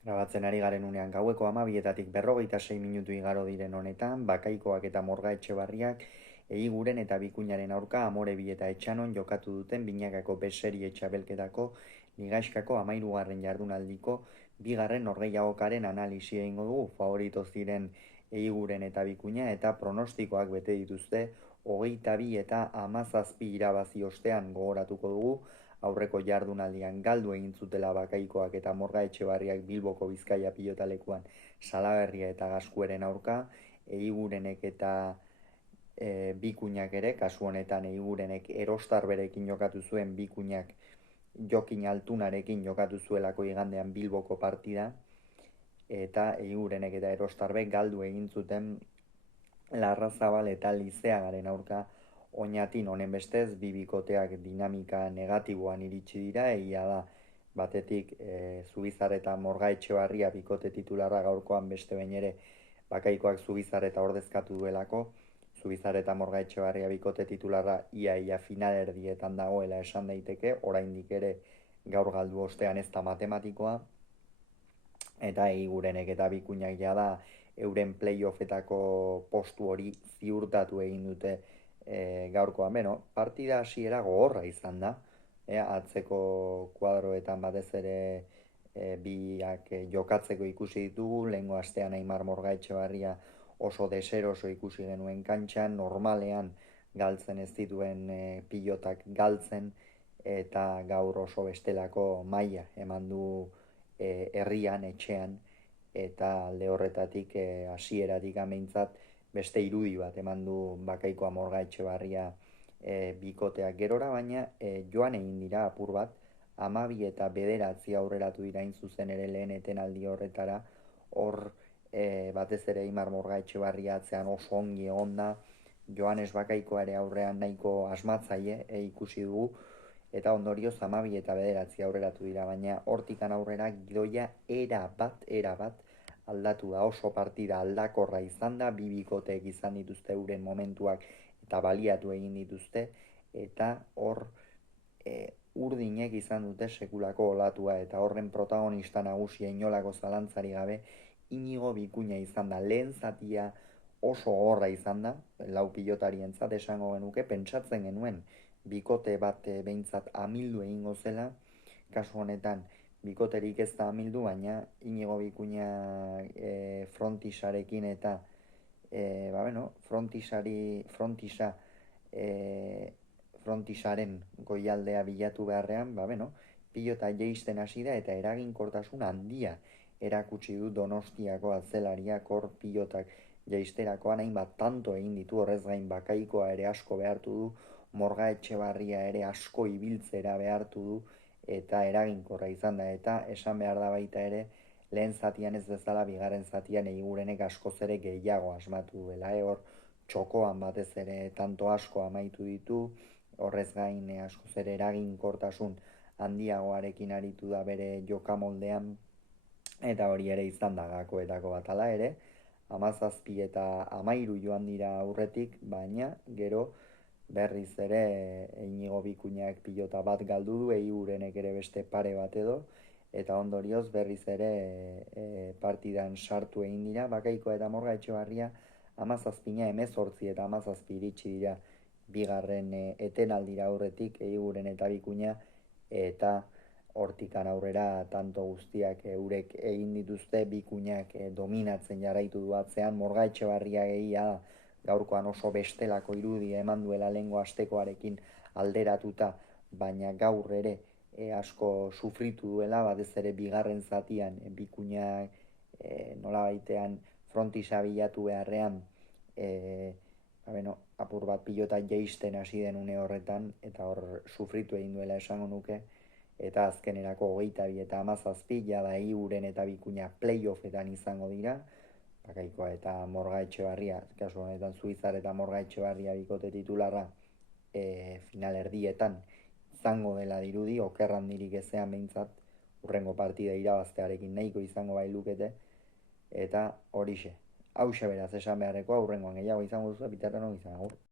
Grabatzen ari garen unean gaueko 12:46 minutu igaro diren honetan, Bakaikoak eta Morga Etxebarriak Eiguren eta Bikuñaren aurka Amorebi eta Etxanon jokatu duten binakako beserie txabelketako ligaxkako 13. jardunaldiko bigarren norgehiagokaren analisia egingo dugu. Favorito ziren Eiguren eta Bikuña eta pronostikoak bete dituzte 22 eta 17 irabazi ostean. Gogoratuko dugu aurreko jardunaldian galdu egin zutela Bakaikoak eta Morga Etxebarriak Bilboko Bizkaia pilotalekuan Salaberria eta Gaskueren aurka, Eigurenek eta Bikuñak ere, kasu honetan Eigurenek Erostarberekin jokatu zuen, Bikuñak Jokin Altunarekin jokatu zuelako igandean Bilboko partida, eta Eigurenek eta Erostarbek galdu egin zuten Larrazabal eta Lizeagaren aurka. Oñatin honen bestez, bi bikoteak dinamika negatiboan iritsi dira, egia da batetik Zubizar eta Morga Etxebarria bikote titularra gaurkoan beste behin ere Bakaikoak Zubizar eta ordezkatu duelako, Zubizar eta Morga Etxebarria bikote titularra ia finalerdietan dagoela esan daiteke, oraindik ere gaur galdu ostean ez da matematikoa, eta Eigurenek eta Bikuñak jada euren playoffetako postu hori ziurtatu egin dute gaurkoan. Partida hasiera gogorra izan da, atzeko kuadroetan batez ere biak jokatzeko ikusi ditugu, lehengo astean Aimar Morga Etxebarria oso deseroso ikusi genuen kantxan, normalean galtzen ez dituen pilotak galtzen, eta gaur oso bestelako maila eman du herrian, etxean, eta alde horretatik hasieratik ameintzat beste irudi bat eman du Bakaikoa Morga Etxebarria bikoteak gerora, baina joan egin dira apur bat, 12 eta 9 aurreratu dira hain zuzen ere lehen etenaldi horretara, hor batez ere Aimar Morga Etxebarria atzean oso ongi egon da, Joanes Bakaikoa ere aurrean nahiko asmatzaile ikusi dugu, eta ondorioz 12 eta 9 aurreratu dira, baina hortikan aurrera gidoia erabat aldatu da, oso partida aldakorra izan da, bi bikoteek izan dituzte euren momentuak eta baliatu egin dituzte, eta hor urdinek izan dute sekulako olatua, eta horren protagonista nagusia inolako zalantzari gabe Inigo Bikuña izan da. Lehen zatia oso gogorra izan da, lau pilotarientzat esango genuke, pentsatzen genuen bikote bat behintzat amildu egingo zela, kasu honetan bikoterik ez da amildu, baina Inigo Bikuña frontisarekin eta frontisaren goialdea bilatu beharrean, pilota jeisten hasi da eta eraginkortasun handia erakutsi du Donostiako atzelariak hor pilotak jaisterakoan hainbat tanto egin ditu, horrez gain Bakaikoa ere asko behartu du, Morga Etxebarria ere asko ibiltzera behartu du, eta eraginkorra izan da, eta esan behar da baita ere, lehen zatian ez bezala bigarren zatian Eigurenek askoz ere gehiago asmatu duela, hor txokoan batez ere tanto asko amaitu ditu, horrez gain askoz ere eraginkortasun handiagoarekin aritu da bere jokamoldean, eta hori ere izan da gakoetako bat. Hala ere, 17 eta 13 joan dira aurretik, baina gero berriz ere Inigo Bikuñak pilota bat galdu du, Eigurenek ere beste pare bat edo, eta ondorioz berriz ere partidan sartu egin dira, Bakaiko eta Morga Etxebarria 17-18 eta 17 iritsi dira bigarren etenaldira aurretik, Eiguren eta Bikuña, eta hortikan aurrera tanto guztiak eurek egin dituzte, Bikuñak dominatzen jarraitu du atzean, Morga Etxebarria egia da gaurkoan oso bestelako irudia eman duela lehengo astekoarekin alderatuta, baina gaur ere asko sufritu duela, batez ere bigarren zatian Bikuñak nola baitean frontisa bilatu beharrean apur bat pilota jaisten hasi den une horretan, eta hor sufritu egin duela esango nuke, eta azkenerako 22 eta 17 jada Eiguren eta Bikuña playoffetan izango dira, Bakaikoa eta Morga Etxebarria, kasu honetan Zubizar eta Morga Etxebarria bikote titularra finalerdietan izango dela dirudi, okerran dirik ezean behintzat, urrengo partida irabaztearekin nahiko izango bai lukete, eta horixe. Hauxe beraz esan beharrekoa, urrengoan gehiago izango duzu, bitartean izan agur.